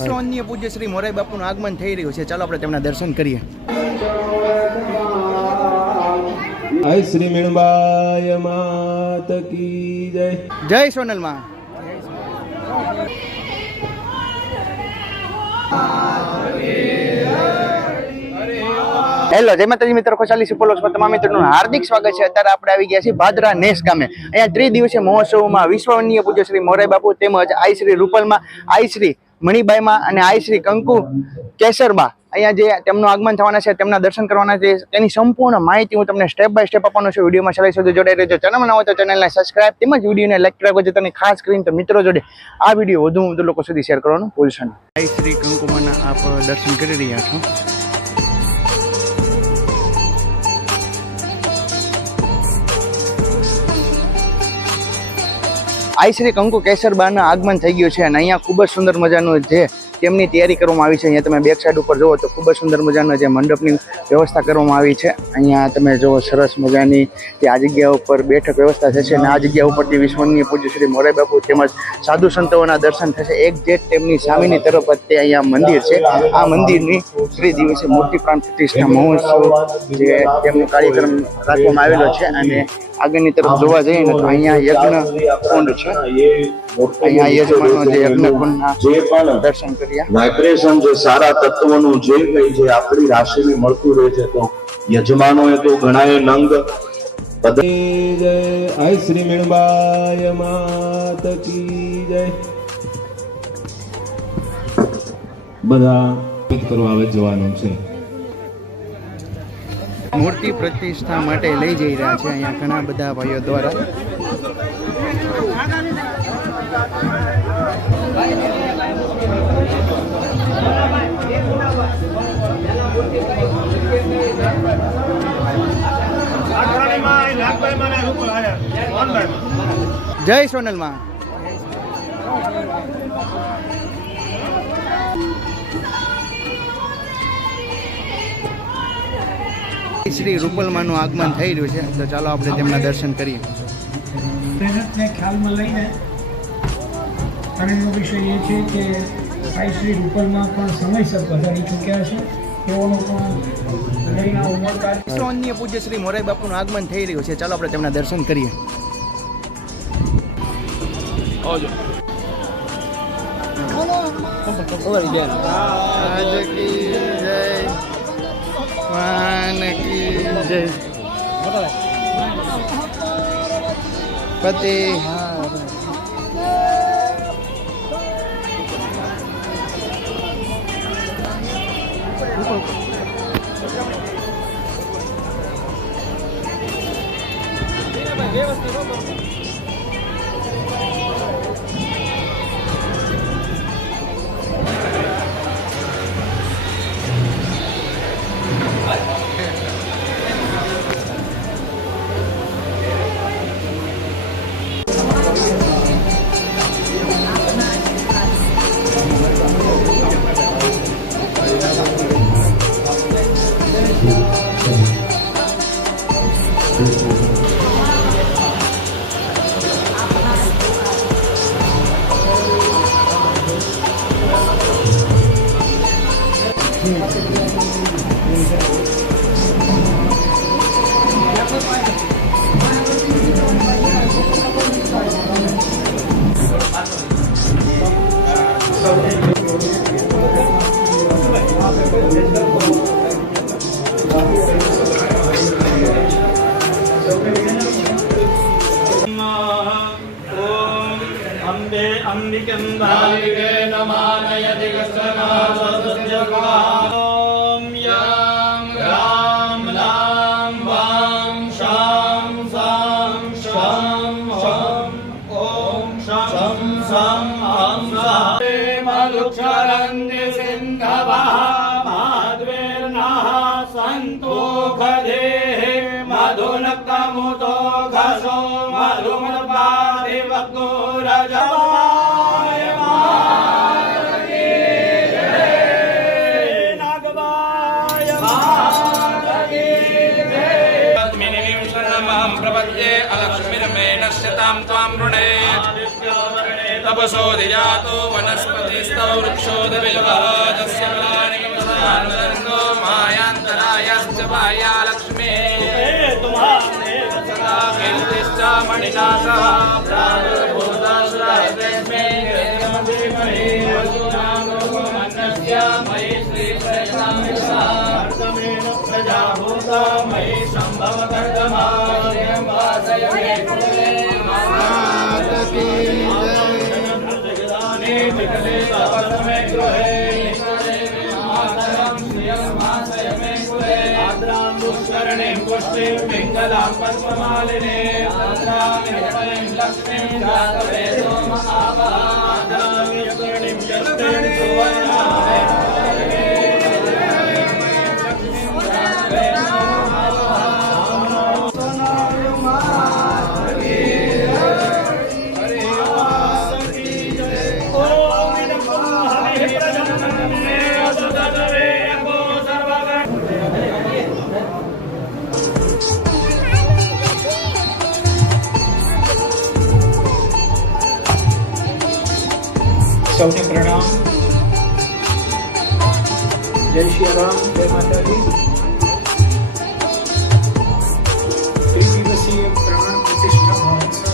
વિશ્વવંદનીય પૂજ્ય શ્રી મોરારી બાપુનું આગમન થઈ રહ્યું છે. ચાલો આપણે તેમના દર્શન કરીએ. જય શ્રી મીણબાઈ માત કી જય. જય સોનલમાં. હેલો, જય માતાજી મિત્રો, ખુશાલી સુપરલોક્સમાં તમામ મિત્રોનું હાર્દિક સ્વાગત છે. અત્યારે આપણે આવી ગયા છીએ ભાદરા નેસ ગામે. અહીંયા ત્રિદિવસીય મહોત્સવમાં વિશ્વવંદનીય પૂજ્ય શ્રી મોરારી બાપુ તેમજ આઈ શ્રી રૂપલમાં, આઈ શ્રી મણિબાઈમાં અને આઈ શ્રી કંકુ કેસરબા અહીંયા જે તેમનું આગમન થવાના છે, તેમના દર્શન કરવાના છે, તેની સંપૂર્ણ માહિતી હું તમને સ્ટેપ બાય સ્ટેપ આપવાનો છું. વિડીયોમાં છેલ્લે સુધી જોડાઈ રહેજો. ચેનલમાં ન હોય તો ચેનલને સબસ્ક્રાઇબ તેમજ વિડીયોને લાઈક કરવા જતાની ખાસ કરીને તો મિત્રો જોડે આ વિડીયો વધુ લોકો સુધી શેર કરવાનું ભૂલશો નહીં. આઈ શ્રી કંકુમાના આપ દર્શન કરી રહ્યા છો. આઈ શ્રી કંકુ કેસરબાના આગમન થઈ ગયું છે અને અહીંયા ખૂબ જ સુંદર મજાનું જે તેમની તૈયારી કરવામાં આવી છે. અહીંયા તમે બેક સાઈડ ઉપર જુઓ તો ખૂબ જ સુંદર મજાનો જે મંડપની વ્યવસ્થા કરવામાં આવી છે. અહીંયા તમે જુઓ સરસ મજાની જે આ જગ્યા ઉપર બેઠક વ્યવસ્થા થશે અને આ જગ્યા ઉપરથી વિશ્વવંદનીય પૂજ્ય શ્રી મોરારી બાપુ તેમજ સાધુ સંતોના દર્શન થશે. એક્ઝેક્ટ તેમની સામેની તરફ જ અહીંયા મંદિર છે. આ મંદિરની ત્રિદિવસીય મૂર્તિ પ્રાણ પ્રતિષ્ઠા મહોત્સવ જે તેમનો કાર્યક્રમ રાખવામાં આવેલો છે અને આગળની તરફ જોવા જઈએ ને તો અહીંયા યજ્ઞ કુંડ છે. અહીંયા યજમાનો જે યજ્ઞ કુંડના દર્શન કર્યા. વાઇબ્રેશન જે સારા તત્વોનું જે કઈ છે આપણી રાશિને મળતું રહે છે તો યજમાનોએ તો ઘણાએ નંગ જય. આઈ શ્રી મીણબાઈ માત કી જય. બધા કરવા આવે જવાનું છે. મૂર્તિ પ્રતિષ્ઠા માટે લઈ જઈ રહ્યા છે. અહીંયા ઘણા બધા ભાઈઓ દ્વારા જય સોનલમાં. શ્રી રૂપલમાનું આગમન થઈ રહ્યું છે તો ચાલો આપણે તેમના દર્શન કરીએ. મહેનતને ખ્યાલમાં લઈને આનંદનો વિષય એ છે કે આઈ શ્રી રૂપલમાં પણ સમયસર પધારી ચૂક્યા છે. તેઓનો પણ લઈને ઉમળકા વિશ્વવંદનીય પૂજ્ય શ્રી મોરારી બાપુનું આગમન થઈ રહ્યું છે. ચાલો આપણે તેમના દર્શન કરીએ. પતિ अंबिके नमानयति ॐ यां रां लां वां शां सां शं हं ॐ शं शं हं मधुक्षरन्ति सिन्धवः माध्वेर्नः सन्तोषधेः मधुनक्तमुतो घसो मधुमपादिवक्तुरजः तपसोऽधिजातो वनस्पतिस्तौ वृक्षोऽधबिल्वः तस्य फलानि मायान्तरायश्च बाह्या लक्ष्मीः तुम्हादेव सदा कीर्तिश्च मणिनाथः प्रादुर्भूतासुरास्मे कृतमधीमहि वसुनां लोकमन्नस्य मयि श्रीप्रयतामिषार्थमेन प्रजाभूता मयि सम्भवकर्तमायं वासय मे कुले विकले तपसमे गृहे पुष्करणीं पुष्टिं पिङ्गलां पद्ममालिने आद्रामिं लक्ष्मीं जातवेदो महाभागाद्रामिं यष्टिं सुवर्णां સૌને પ્રણામ. જય શ્રી રામ, જય માતાજી. ત્રિદિવસીય પ્રાણ પ્રતિષ્ઠા મહોત્સવ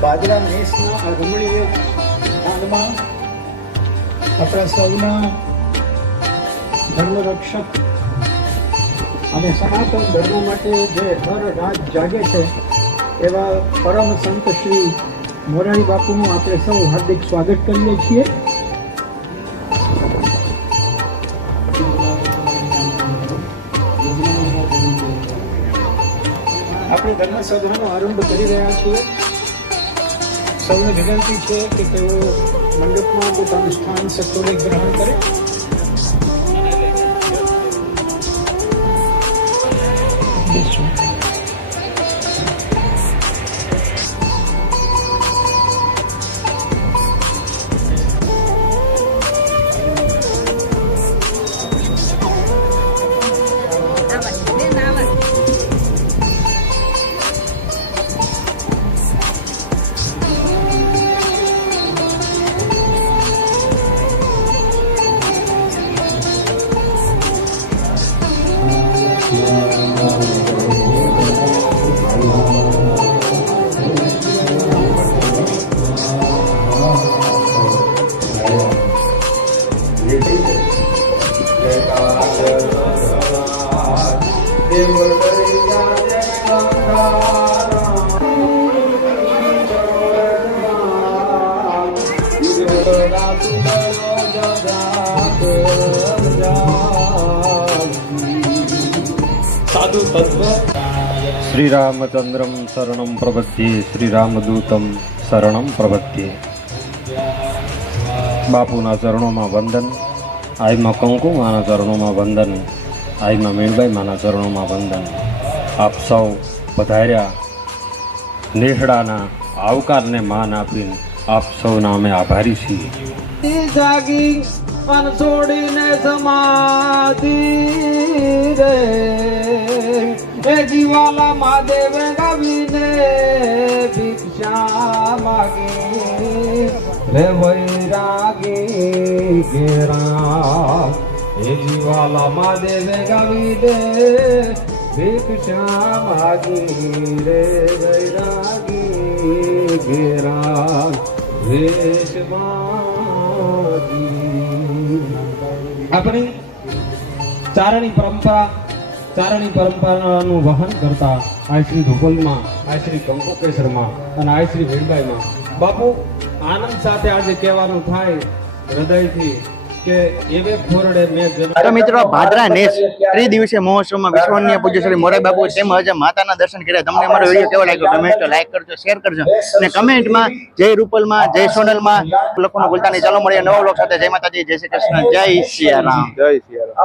બાજરા મેષના આ રમણીય સ્થાનમાં આપણા સૌના ધર્મરક્ષક અને સનાતન ધર્મ માટે જે હર રાત જાગે છે એવા પરમ સંત શ્રી મોરારી બાપુનું આપણે સૌ હાર્દિક સ્વાગત કરીએ છીએ. આપણે ધર્મસભાનો આરંભ કરી રહ્યા છીએ. સૌને વિનંતી છે કે તેઓ મંડપમાં પોતાનું સ્થાન સત્વરે ગ્રહણ કરે. સાધુ તત્વ શ્રી રામચંદ્રમ શરણમ પ્રપદ્યે શ્રી રામદૂતમ શરણમ પ્રપદ્યે. બાપુના ચરણોમાં વંદન. આઈમાં કંકુ માના ચરણોમાં વંદન. આઈમાં મીણબાઈ માના ચરણોમાં વંદન. આપ સૌ પધાર્યા નેહડાના આવકારને માન આપીને આપ સૌના અમે આભારી છીએ. જાગી પણ છોડીને સમાધિ રે એ જીવાલા મહાદેવ ગાવીને ભિક્ષા માગી રે વૈરાગી ઘેરા એ જીવાલા મહાદેવ ગાવીને ભિક્ષા માગી રે વૈરાગી ઘેરા આપણી ચારણી પરંપરાનું વહન કરતા આ શ્રી ધોપલમાં આ શ્રી કંકુકેશ્વરમાં અને આ શ્રી વીરબાઈમાં બાપુ આનંદ સાથે આજે કહેવાનું થાય હૃદયથી કે એવે ખોરડે મેં તો મિત્રો ભાદરા નેસ ત્રિદિવસીય મહોત્સવમાં વિશ્વનીય પૂજ્ય શ્રી મોરારી બાપુ તેમજ માતાના દર્શન કર્યા. તમને અમારો વિડીયો કેવો લાગ્યો કમેન્ટ લાઈક કરજો, શેર કરજો અને કમેન્ટમાં જય રૂપલમાં, જય સોનલમાં લખવાનું ભૂલતા નહીં. ચાલો મળીએ નવા વ્લોગ સાથે. જય માતાજી, જય શ્રી કૃષ્ણ, જય સિયારામ.